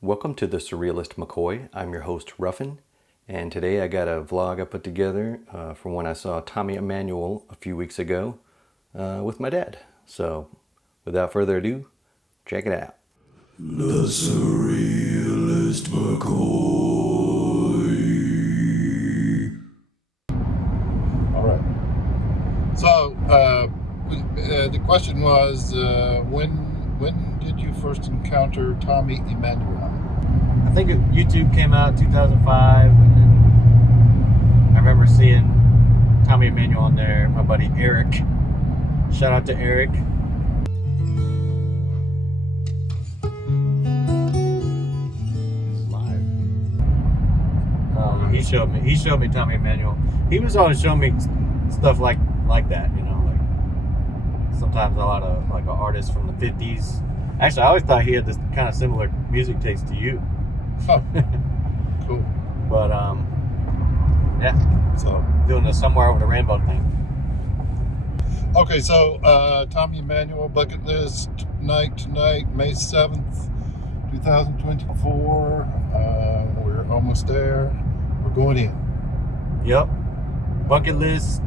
Welcome to the Surrealist McCoy. I'm your host Ruffin, and today I got a vlog I put together from when I saw Tommy Emmanuel a few weeks ago with my dad. So without further ado, check it out. The Surrealist McCoy. All right. So the question was, when did you first encounter Tommy Emmanuel? I think YouTube came out in 2005, and then I remember seeing Tommy Emmanuel on there. My buddy Eric. Shout out to Eric. He showed me Tommy Emmanuel. He was always showing me stuff like that, you know, like sometimes a lot of like an artist from the 50s. Actually, I always thought he had this kind of similar music taste to you. Oh, cool. But yeah. So doing the Somewhere Over the Rainbow thing. Okay, so Tommy Emmanuel bucket list night tonight, May 7th, 2024. We're almost there. We're going in. Yep. Bucket list.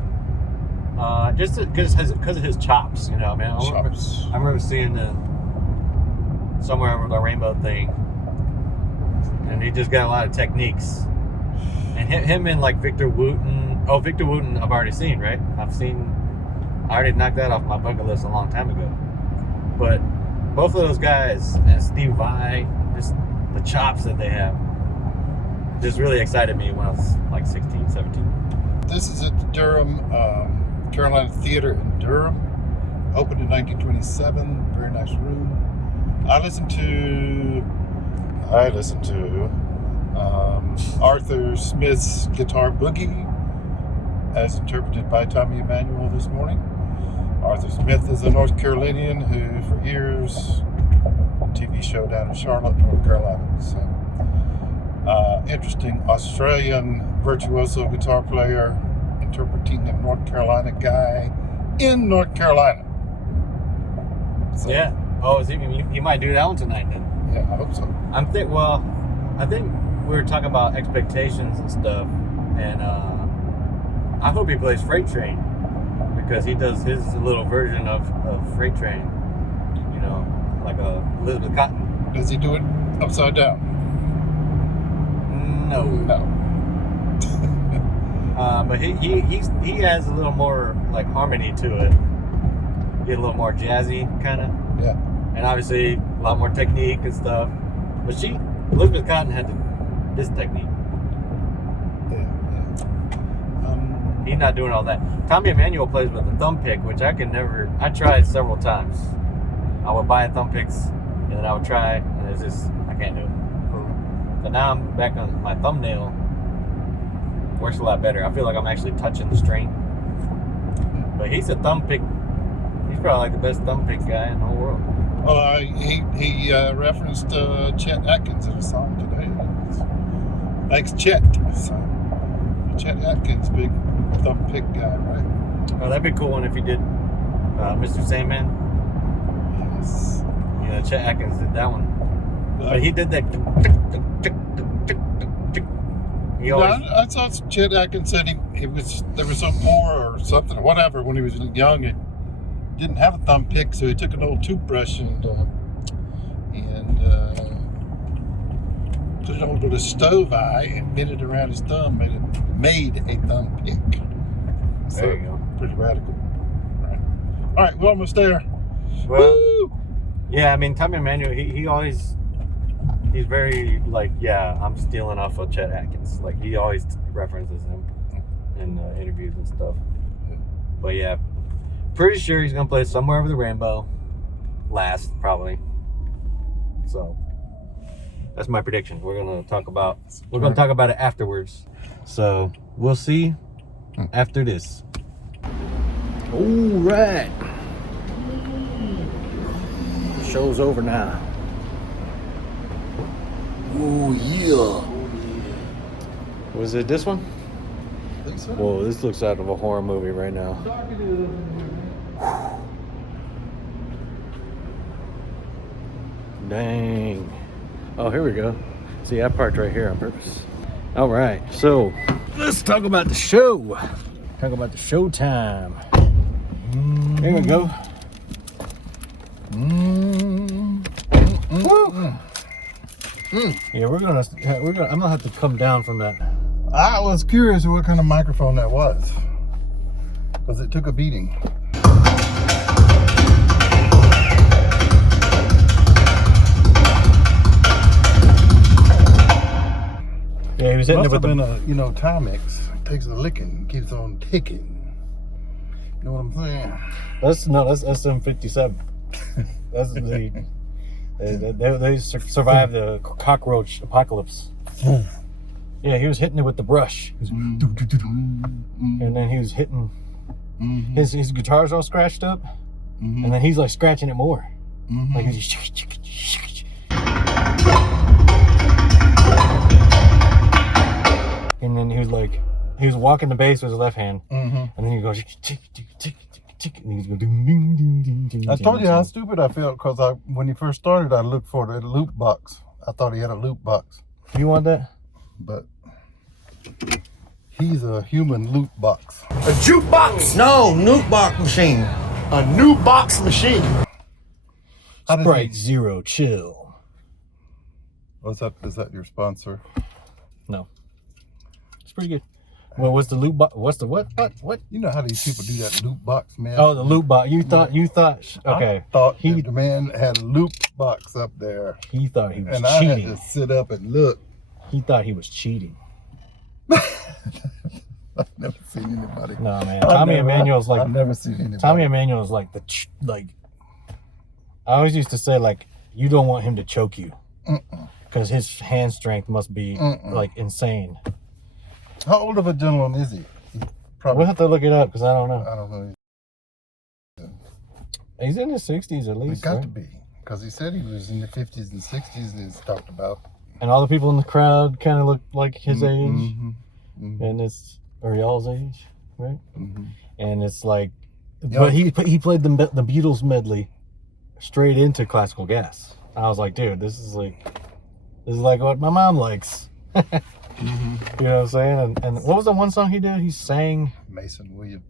Just because of his chops, you know, man. I remember seeing the Somewhere Over the Rainbow thing, and he just got a lot of techniques. And him and like Victor Wooten. Oh, Victor Wooten, I've already seen, right? I already knocked that off my bucket list a long time ago. But both of those guys and Steve Vai, just the chops that they have, just really excited me when I was like 16, 17. This is at the Durham, Carolina Theater in Durham. Opened in 1927. Very nice room. I listened to Arthur Smith's Guitar Boogie as interpreted by Tommy Emmanuel this morning. Arthur Smith is a North Carolinian who for years a TV show down in Charlotte, North Carolina. So interesting Australian virtuoso guitar player interpreting a North Carolina guy in North Carolina. So, yeah. Oh, you might do that one tonight then. Yeah, I hope so. I think we were talking about expectations and stuff, and I hope he plays Freight Train, because he does his little version of Freight Train, you know, like a Elizabeth Cotton. Does he do it upside down? No. But he has a little more like harmony to it. Get a little more jazzy kind of. Yeah. And obviously a lot more technique and stuff. But Elizabeth Cotton had this technique. Yeah. He's not doing all that. Tommy Emmanuel plays with a thumb pick, which I tried several times. I would buy a thumb picks, and then I would try, and it's just, I can't do it. But now I'm back on my thumbnail. Works a lot better. I feel like I'm actually touching the string. But he's a thumb pick. He's probably like the best thumb pick guy in the whole world. Well, he referenced Chet Atkins in a song today. Thanks, Chet. So, Chet Atkins, big thumb pick guy, right? Oh, that'd be a cool one if he did Mr. Sandman. Yes. Yeah, Chet Atkins did that one. But he did that. I thought Chet Atkins said they were so poor or something or whatever when he was young and didn't have a thumb pick, so he took an old toothbrush and put it over the stove eye and bent it around his thumb, made a thumb pick. So, there you go. Pretty radical. Right. All right, we're almost there. Well, woo! Yeah, I mean, Tommy Emmanuel, he's very like, yeah, I'm stealing off of Chet Atkins. Like, he always references him in interviews and stuff. But yeah, pretty sure he's gonna play Somewhere Over the Rainbow last, probably. So that's my prediction. We're gonna talk about it afterwards. So we'll see after this. All right. Show's over now. Oh yeah. Was it this one? I think so. Whoa, this looks out of a horror movie right now. Dang. Oh, here we go. See, I parked right here on purpose. All right, so let's talk about the show. Talk about the show time. Here we go. Yeah, we're gonna. I'm gonna have to come down from that. I was curious what kind of microphone that was, because it took a beating. Yeah, he was hitting Must it with have been the. a, Timex. It takes a licking, keeps on ticking. You know what I'm saying? That's SM57. That's they survived the cockroach apocalypse. Yeah, he was hitting it with the brush. And then he was hitting his guitar's all scratched up, and then he's like scratching it more. Like he's just, and then he was walking the bass with his left hand, and then he goes and he's going ding ding ding ding ding. I told you how stupid I felt because when he first started, I looked for the loop box. I thought he had a loop box. You want that? But he's a human loop box. A jukebox! No, nuke box machine. A new box machine. Sprite Zero Chill. What's up? Is that your sponsor? No. It's pretty good. Well, what's the loop box? What's the what? You know how these people do that loop box, man? Oh, the loop box. You thought, okay. I thought the man had a loop box up there. He thought he was and cheating. I had to sit up and look. He thought he was cheating. I've never seen anybody. No, man. Tommy Emmanuel's like. I've never seen anybody. Tommy Emmanuel's like like. I always used to say, like, you don't want him to choke you. Because his hand strength must be, like, insane. How old of a gentleman is he? Probably. We'll have to look it up because I don't know. I don't know. He's in his 60s at least. He's got right? to be. Because he said he was in the 50s and 60s and it's talked about. And all the people in the crowd kind of look like his age. And it's, or y'all's age, right? And it's like, but he played the Beatles medley straight into Classical Gas. I was like, dude, this is like what my mom likes. You know what I'm saying? And what was the one song he did? He sang Mason Williams.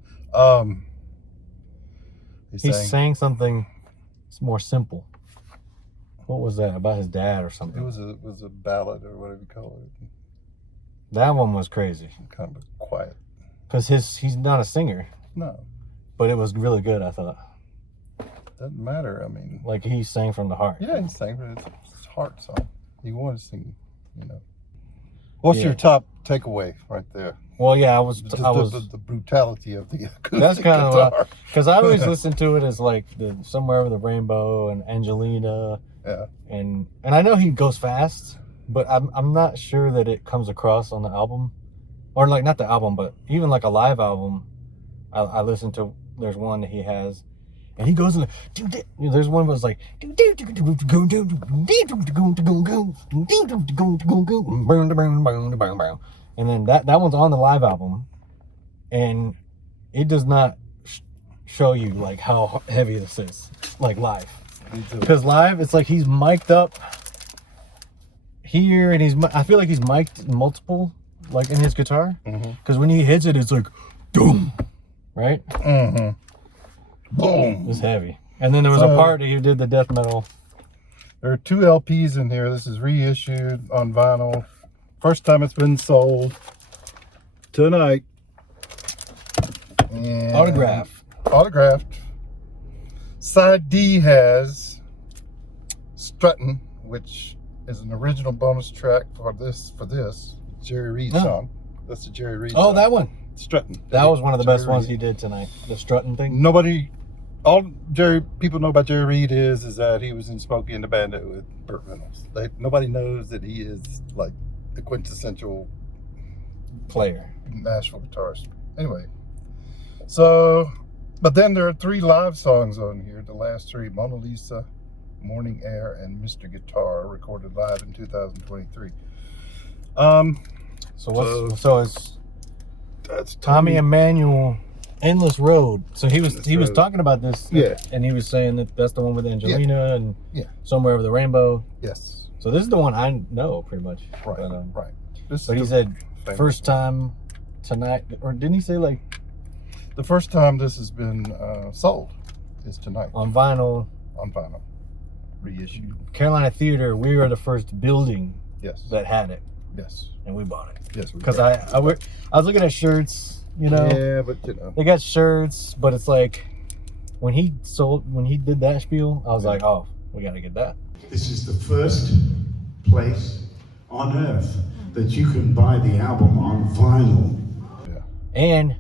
He sang something more simple. What was that about his dad or something? It was a ballad or whatever you call it. That one was crazy. Kind of quiet. Because he's not a singer. No. But it was really good, I thought. Doesn't matter. I mean, like he sang from the heart. Yeah, he sang, but it's his heart song. He wanted to sing, What's your top takeaway right there? Well, yeah, I was the brutality of the acoustic that's kind guitar. of because I always listen to it as like the Somewhere Over the Rainbow and Angelina. Yeah. And I know he goes fast, but I'm not sure that it comes across on the album, or like not the album, but even like a live album. I listen to. There's one that he has. And he goes like, there's one that was like, and then that one's on the live album, and it does not show you like how heavy this is, like live. Because live, it's like he's mic'd up here, and I feel like he's mic'd multiple, like in his guitar. Because when he hits it, it's like, boom, right? Boom. It's heavy. And then there was a part that he did the death metal. There are 2 LPs in here. This is reissued on vinyl. First time it's been sold tonight. And autographed. Side D has Struttin', which is an original bonus track for this Jerry Reed song. That's the Jerry Reed song. Oh, that one. Struttin'. That was one of the best ones he did tonight. The strutting thing. All people know about Jerry Reed is that he was in Smokey and the Bandit with Burt Reynolds. Nobody knows that he is like the quintessential player, Nashville guitarist. Anyway, but then there are 3 live songs on here. The last 3: Mona Lisa, Morning Air, and Mr. Guitar, recorded live in 2023. That's Tommy Emmanuel. Endless Road. So he was talking about this, yeah, and he was saying that that's the one with Angelina and Somewhere Over the Rainbow. Yes. So this is the one I know pretty much. Right, But, right. But he said first time tonight, or didn't he say like the first time this has been sold is tonight on vinyl? On vinyl, reissued. Carolina Theater, we were the first building Yes. that had it, Yes. and we bought it. Yes. Because I was looking at shirts, you know. Yeah, but you know. They got shirts, but it's like when he did that spiel, I was like, oh, we gotta get that. This is the first place on earth that you can buy the album on vinyl. Yeah. And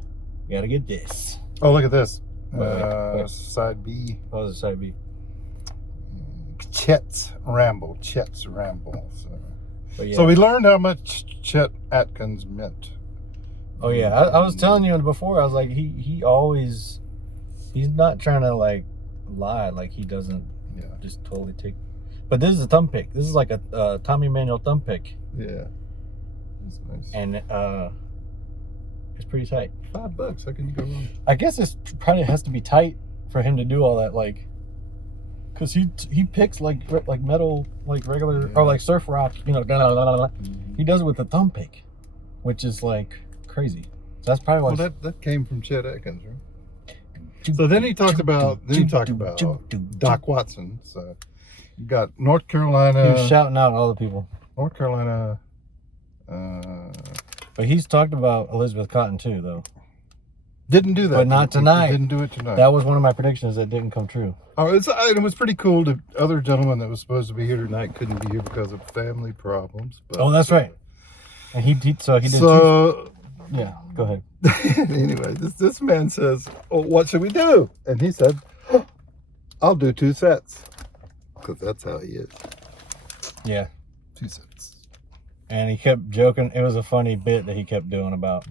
we gotta get this. Oh, look at this. Wait. Side B. What was it side B? Chet's Ramble. But yeah. So we learned how much Chet Atkins meant. Oh yeah, I was telling you before. I was like, he's not trying to like lie. Like he doesn't just totally take. But this is a thumb pick. This is like a Tommy Emmanuel thumb pick. Yeah. That's nice. And it's pretty tight. $5. How can you go wrong? I guess it's probably has to be tight for him to do all that, like, cause he picks like metal, like regular or like surf rock, you know. He does it with the thumb pick, which is like crazy. So that's probably why. Well, that came from Chet Atkins, right? So then he talked about Doc Watson. So you got North Carolina. He was shouting out all the people. North Carolina. But he's talked about Elizabeth Cotton too, though. Didn't do that. But not tonight. Didn't do it tonight. That was one of my predictions that didn't come true. Oh, it was pretty cool. The other gentleman that was supposed to be here tonight couldn't be here because of family problems. But, oh, that's right. And he did. Yeah, go ahead. Anyway, this man says, "Oh, what should we do?" And he said, oh, "I'll do 2 sets," because that's how he is. Yeah, 2 sets. And he kept joking. It was a funny bit that he kept doing about,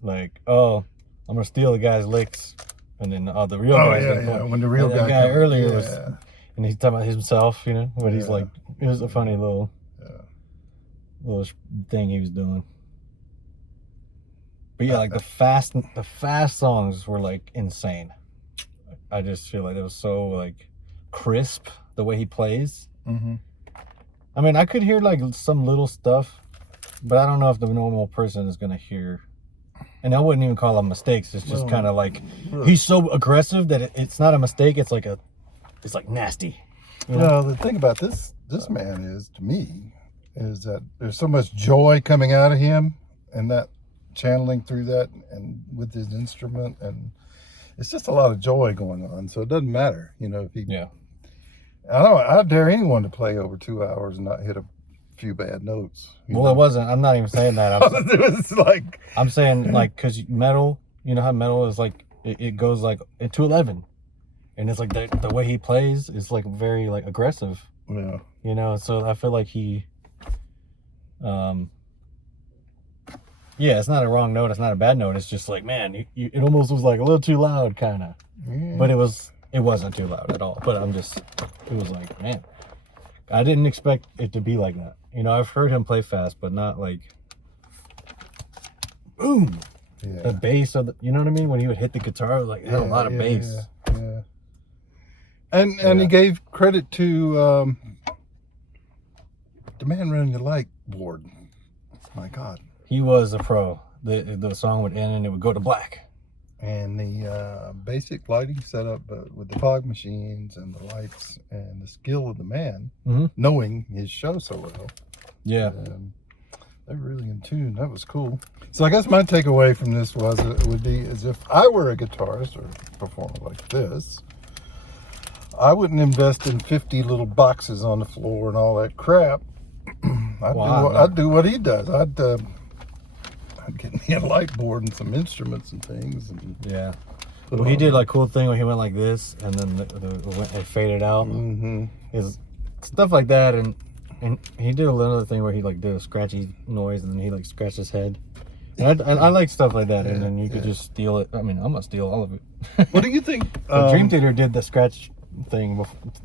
like, oh, I'm gonna steal the guy's licks, and then the real guy's gonna come. When the real guy comes, earlier was, and he's talking about himself, you know. But he's like, it was a funny little thing he was doing. But yeah, like the fast songs were like insane. I just feel like it was so like crisp the way he plays. Mm-hmm. I mean, I could hear like some little stuff, but I don't know if the normal person is gonna hear. And I wouldn't even call them mistakes. It's just kind of like he's so aggressive that it's not a mistake. It's like nasty. You know, the thing about this man is, to me, is that there's so much joy coming out of him, and that channeling through that and with his instrument, and it's just a lot of joy going on. So it doesn't matter, you know, if he I dare anyone to play over 2 hours and not hit a few bad notes. Well, it wasn't. I'm not even saying that. I'm saying like, because metal, you know how metal is like, it goes like into 11, and it's like the way he plays is like very like aggressive. Yeah. You know, so I feel like he, it's not a wrong note. It's not a bad note. It's just like, man, it almost was like a little too loud, kind of. Yeah. But it wasn't too loud at all. But it was like, man, I didn't expect it to be like that. You know, I've heard him play fast, but not like, boom. Yeah. The bass of you know what I mean? When he would hit the guitar, it was like, it had a lot of bass. Yeah. And he gave credit to the man running the light board. My God. He was a pro. The song would end and it would go to black. And the basic lighting setup with the fog machines and the lights and the skill of the man, knowing his show so well. Yeah. They're really in tune. That was cool. So I guess my takeaway from this would be as if I were a guitarist or performer like this, I wouldn't invest in 50 little boxes on the floor and all that crap. I'd do what he does. I'd get me a light board and some instruments and things. And well, he did like cool thing where he went like this, and then it faded out. Is stuff like that, and he did another thing where he like did a scratchy noise, and then he like scratched his head. And I like stuff like that, and then you could just steal it. I mean, I'm gonna steal all of it. What do you think? Dream Theater did the scratch thing.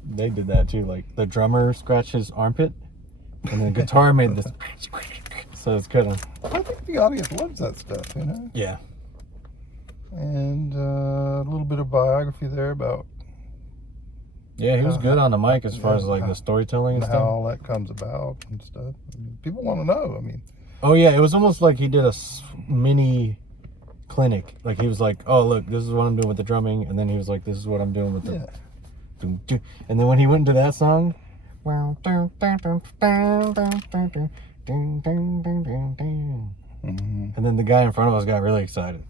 They did that too. Like the drummer scratched his armpit, and the guitar made this. So it's kind of. I think the audience loves that stuff, you know. Yeah. And a little bit of biography there about Yeah, he was good on the mic as far as like the storytelling and how stuff. all that comes about and stuff. I mean, people want to know. I mean, Oh yeah, it was almost like he did a mini clinic. Like he was like, "Oh look, this is what I'm doing with the drumming," and then he was like, "This is what I'm doing with the." yeah. And then when he went into that song, Mm-hmm. and then the guy in front of us got really excited.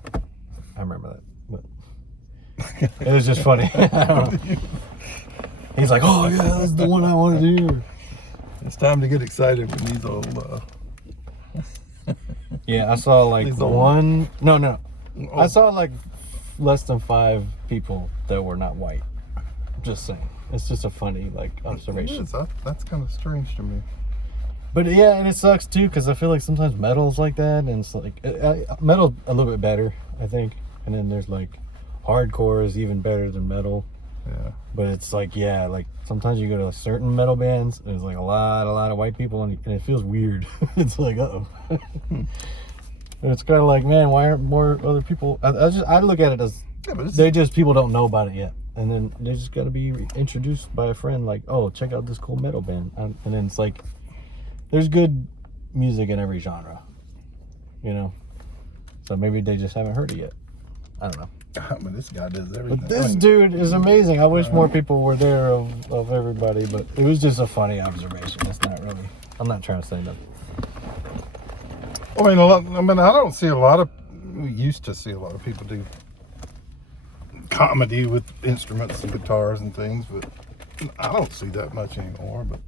I remember that, but it was just funny. He's like, "Oh yeah, this is the one I want to do." It's time to get excited when these old. Yeah, I saw like These old- one. No, Oh. I saw like less than 5 people that were not white. Just saying, it's just a funny like observation. It is. That's kind of strange to me. But yeah, and it sucks too because I feel like sometimes metal's like that, and it's like metal a little bit better, I think. And then there's like hardcore is even better than metal. Yeah. But it's like, yeah, like sometimes you go to certain metal bands, there's like a lot of white people, and it feels weird. It's like, uh-oh. And it's kind of like, man, why aren't more other people? I look at it as people don't know about it yet, and then they just got to be introduced by a friend, like, oh, check out this cool metal band, and then it's like, there's good music in every genre, you know. So maybe they just haven't heard it yet. I don't know. I mean, this guy does everything. But this dude is amazing. I wish more people were there of everybody, but it was just a funny observation. It's not really. I'm not trying to say nothing. I don't see a lot of. We used to see a lot of people do comedy with instruments and guitars and things, but I don't see that much anymore. But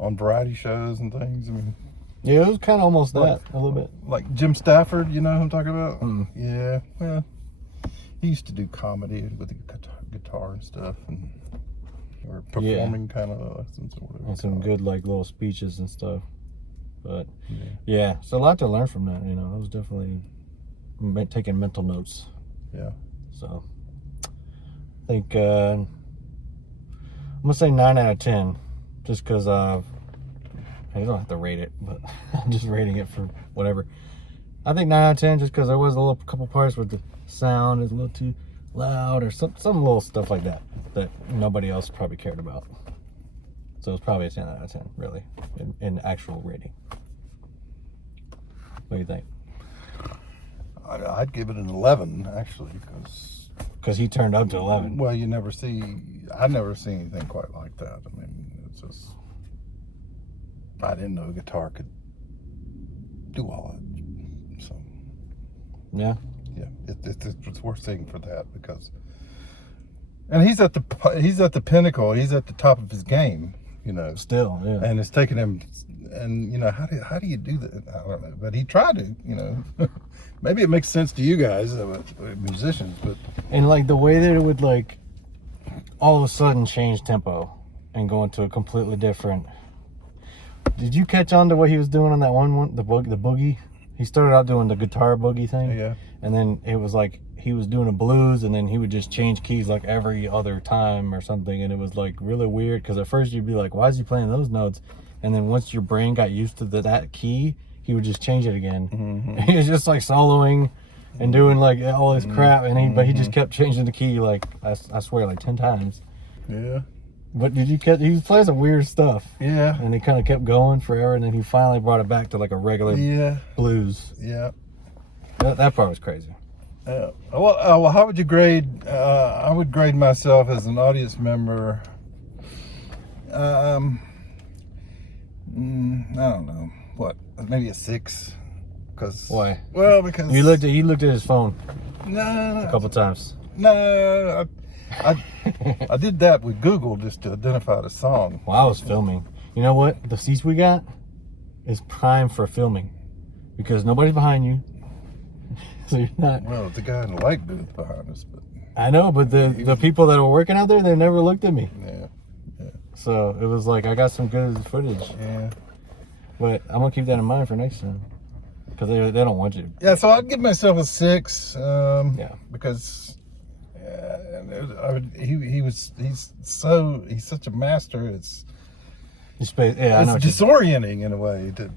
on variety shows and things, I mean. Yeah, it was kind of almost that a little bit. Like Jim Stafford, you know who I'm talking about? Yeah, well, he used to do comedy with the guitar and stuff, or performing kind of lessons or whatever. And some good like little speeches and stuff. But yeah, it's a lot to learn from that. You know, I was definitely taking mental notes. Yeah. So I think I'm gonna say 9 out of 10, just because I don't have to rate it, but I'm just rating it for whatever. I think 9 out of 10, just because there was a couple parts where the sound is a little too loud, or some little stuff like that nobody else probably cared about. So it's probably a 10 out of 10, really, in actual rating. What do you think? I'd give it an 11, actually, because he turned up to 11. Well, I never see anything quite like that. I mean, it's just, I didn't know guitar could do all that. So Yeah. it's worth seeing for that, because, and he's at the pinnacle. He's at the top of his game, you know. Still, yeah. And it's taken him, and you know, how do you do that? I don't know, but he tried to, you know. Maybe it makes sense to you guys, musicians, but And like the way that it would like all of a sudden change tempo and go into a completely different. Did you catch on to what he was doing on that one the boogie? He started out doing the guitar boogie thing, yeah. And then it was like he was doing a blues, and then he would just change keys like every other time or something, and it was like really weird, because at first you'd be like, why is he playing those notes? And then once your brain got used to that key, he would just change it again. Mm-hmm. He was just like soloing and doing like all this crap, and but he just kept changing the key like I swear like 10 times. Yeah. But did you catch? He was playing some weird stuff. Yeah. And he kind of kept going forever, and then he finally brought it back to like a regular blues. Yeah. That part was crazy. Well, how would you grade? I would grade myself as an audience member. I don't know, what, maybe a 6. Cause Why? Well, because He looked at his phone no, a couple times. No, I did that with Google just to identify the song. Well, I was filming. You know what? The seats we got is prime for filming, because nobody's behind you. So you're not. Well, the guy in the light booth behind us, but I know, but the people that were working out there, they never looked at me. yeah. So it was like I got some good footage. Yeah. But I'm gonna keep that in mind for next time, because they don't want you. Yeah, so I'd give myself a 6. Because he's such a master. It's disorienting in a way to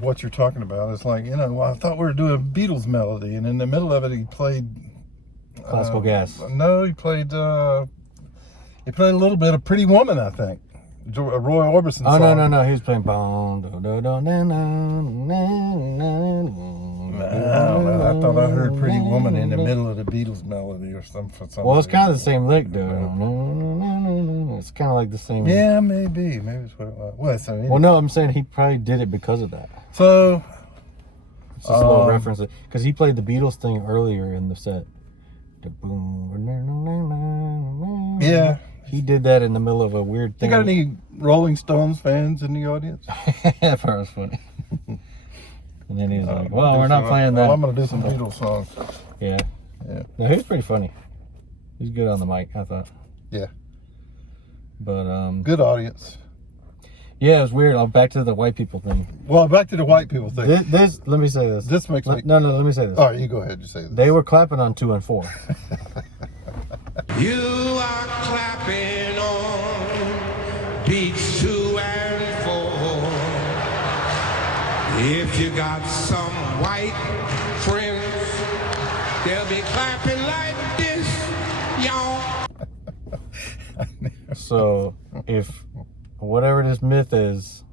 what you're talking about. It's like, well, I thought we were doing a Beatles melody, and in the middle of it he played Classical Gas. No, he played He played a little bit of Pretty Woman, I think. A Roy Orbison Oh, song. no. He was playing. I don't know. I thought I heard Pretty Woman in the middle of the Beatles melody or something. For some Well, it's reason. kind of the same lick, though. It's kind of like the same. Yeah, maybe. Maybe it's what it was. Well, so anyway. Well, no, I'm saying he probably did it because of that. So, It's just a little reference. Because he played the Beatles thing earlier in the set. yeah. He did that in the middle of a weird You thing. got any Rolling Stones fans in the audience? That part was funny. And then he was like, well, we're not playing that. Well, I'm going to do some Beatles songs. Yeah. Yeah. No, he was pretty funny. He's good on the mic, I thought. Yeah. But, Good audience. yeah, it was weird. I'll back to the white people thing. Well, back to the white people thing. Let me say this. This makes me... No, let me say this. All right, you go ahead. You say this. They were clapping on 2 and 4. You are clapping on beats 2 and 4. If you got some white friends, they'll be clapping like this, y'all. So, if whatever this myth is,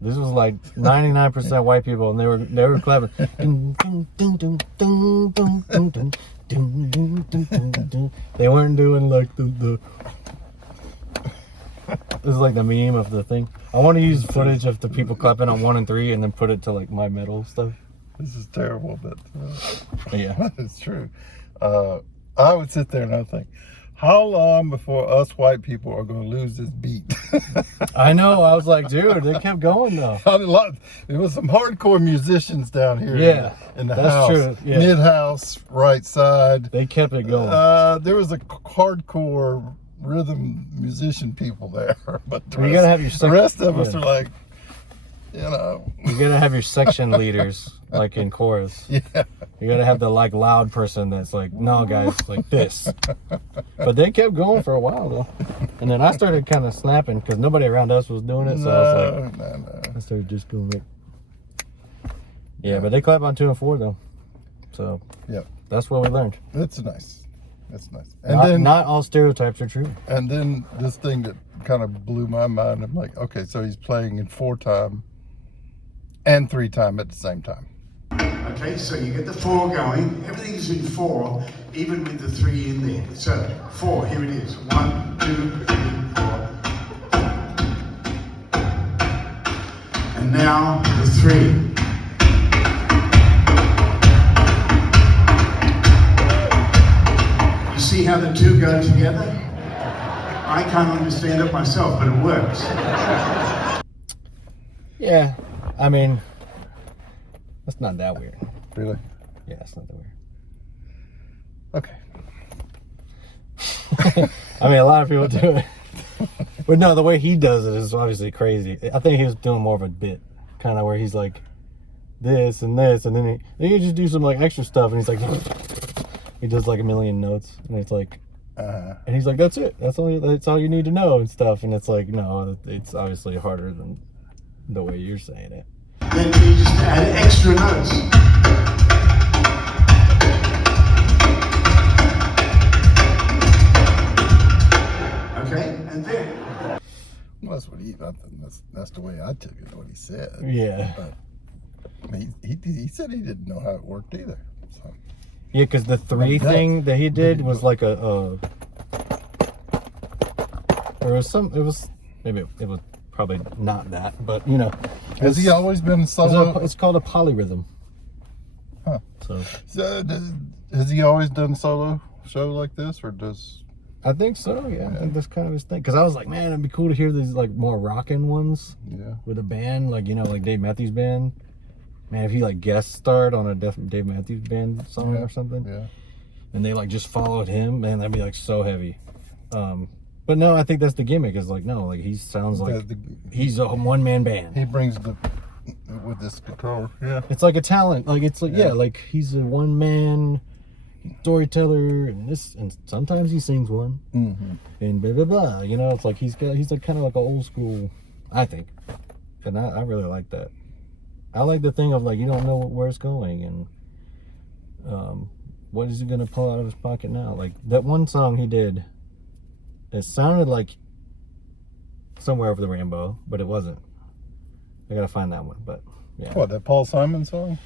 this was like 99% white people, and they were clapping. They weren't doing like the. This is like the meme of the thing. I want to use footage of the people clapping on 1 and 3, and then put it to like my metal stuff. This is terrible, but Yeah, it's true. I would sit there and I think, how long before us white people are going to lose this beat? I know. I was like, dude, they kept going though. There was some hardcore musicians down here. Yeah, in the that's house, true. Yeah. mid house, right side. They kept it going. There was a hardcore rhythm musician people there, but You gotta have your the rest of us yeah. are like, you know. You gotta have your section leaders, like in chorus. Yeah. You gotta have the like loud person that's like, no guys, like this. But they kept going for a while though. And then I started kind of snapping because nobody around us was doing it. So I was like, No. I started just doing it. Yeah, but they clap on 2 and 4 though. So Yeah, that's what we learned. that's nice. That's nice. And Not all stereotypes are true. And then this thing that kind of blew my mind, I'm like, okay, so he's playing in 4-time and 3-time at the same time. Okay, so you get the 4 going. Everything's in 4, even with the 3 in there. So 4, here it is. 1, 2, 3, 4. And now the 3. You see how the 2 go together? I can't understand it myself, but it works. Yeah, I mean, that's not that weird. Really? Yeah, it's not that weird. Okay. I mean, a lot of people do it. But no, the way he does it is obviously crazy. I think he was doing more of a bit, kind of where he's like this and this, and then he just do some like extra stuff, and he's like, he does like a million notes, and it's like, and he's like, that's it. That's all you need to know and stuff. And it's like, no, it's obviously harder than the way you're saying it. Then you just add extra notes. Okay, and then. Well, that's what that's the way I took it, what he said. Yeah. But he said he didn't know how it worked either. So. Yeah, because the 3 thing that he did was like or it was maybe it was probably not that, but you know. Has he always been solo? It's called a polyrhythm. Huh. So has he always done solo show like this, or does? I think so. Yeah, I think that's kind of his thing. Because I was like, man, it'd be cool to hear these like more rockin' ones. Yeah. With a band, like like Dave Matthews Band. Man, if he like guest starred on a Dave Matthews Band song or something. Yeah. And they like just followed him, man, that'd be like so heavy. But no, I think that's the gimmick. Is like no, like he sounds like he's a one-man band. He brings with this guitar. Yeah. It's like a talent. Like it's like like he's a one-man storyteller, and sometimes he sings one, and blah blah blah. You know, it's like he's like kind of like an old school, I think, and I really like that. I like the thing of like you don't know where it's going, and what is he gonna pull out of his pocket now? Like that one song he did, It sounded like Somewhere Over the Rainbow, but it wasn't. I gotta find that one, but yeah. What, that Paul Simon song?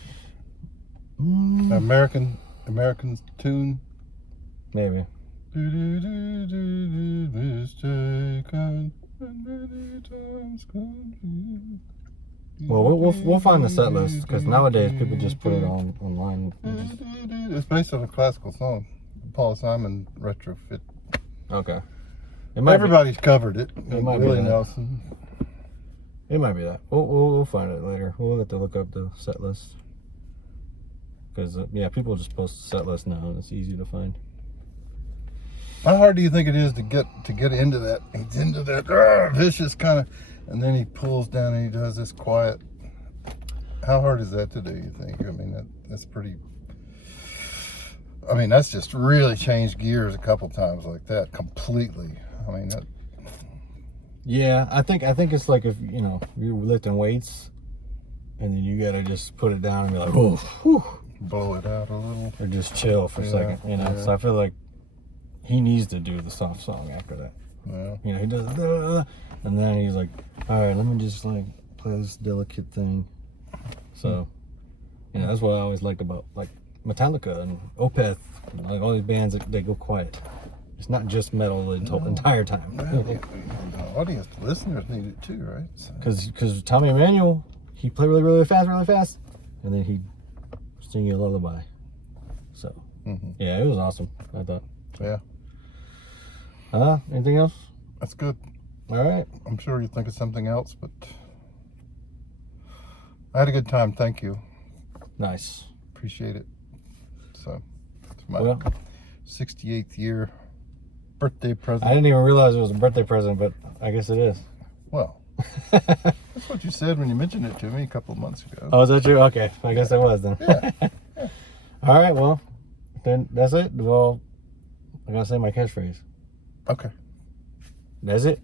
American tune? Maybe. Well, we'll find the set list, because nowadays people just put it online. It's based on a classical song, Paul Simon retrofit. Okay. Everybody's covered it. might be Willie that. Nelson. It might be that. We'll find it later. We'll have to look up the set list. Because, yeah, people just post the set list now, and it's easy to find. How hard do you think it is to get into that? He's into that vicious kind of, and then he pulls down and he does this quiet. How hard is that to do, you think? I mean, that's pretty... I mean, that's just really changed gears a couple times like that, completely. I mean, that... Yeah, I think it's like if, you know, you're lifting weights, and then you gotta just put it down and be like, oh, whew. Blow it out a little. Or just chill for a second, you know? Yeah. So I feel like he needs to do the soft song after that. Yeah. You know, he does, and then he's like, all right, let me just like play this delicate thing. So, you know, that's what I always liked about like Metallica and Opeth, and like all these bands that they go quiet. It's not just metal the entire time. The audience, the listeners need it too, right? Because Tommy Emmanuel, he played really fast, and then he'd sing you a lullaby. So, yeah, it was awesome, I thought. Yeah. Anything else? That's good. All right. I'm sure you think of something else, but I had a good time. Thank you. Nice. Appreciate it. So, it's my Well, 68th year birthday present. I didn't even realize it was a birthday present, but I guess it is. Well, that's what you said when you mentioned it to me a couple of months ago. Oh, is that true? Okay, I guess it was then. Yeah. All right, well, then that's it. Well, I gotta say my catchphrase. Okay. That's it.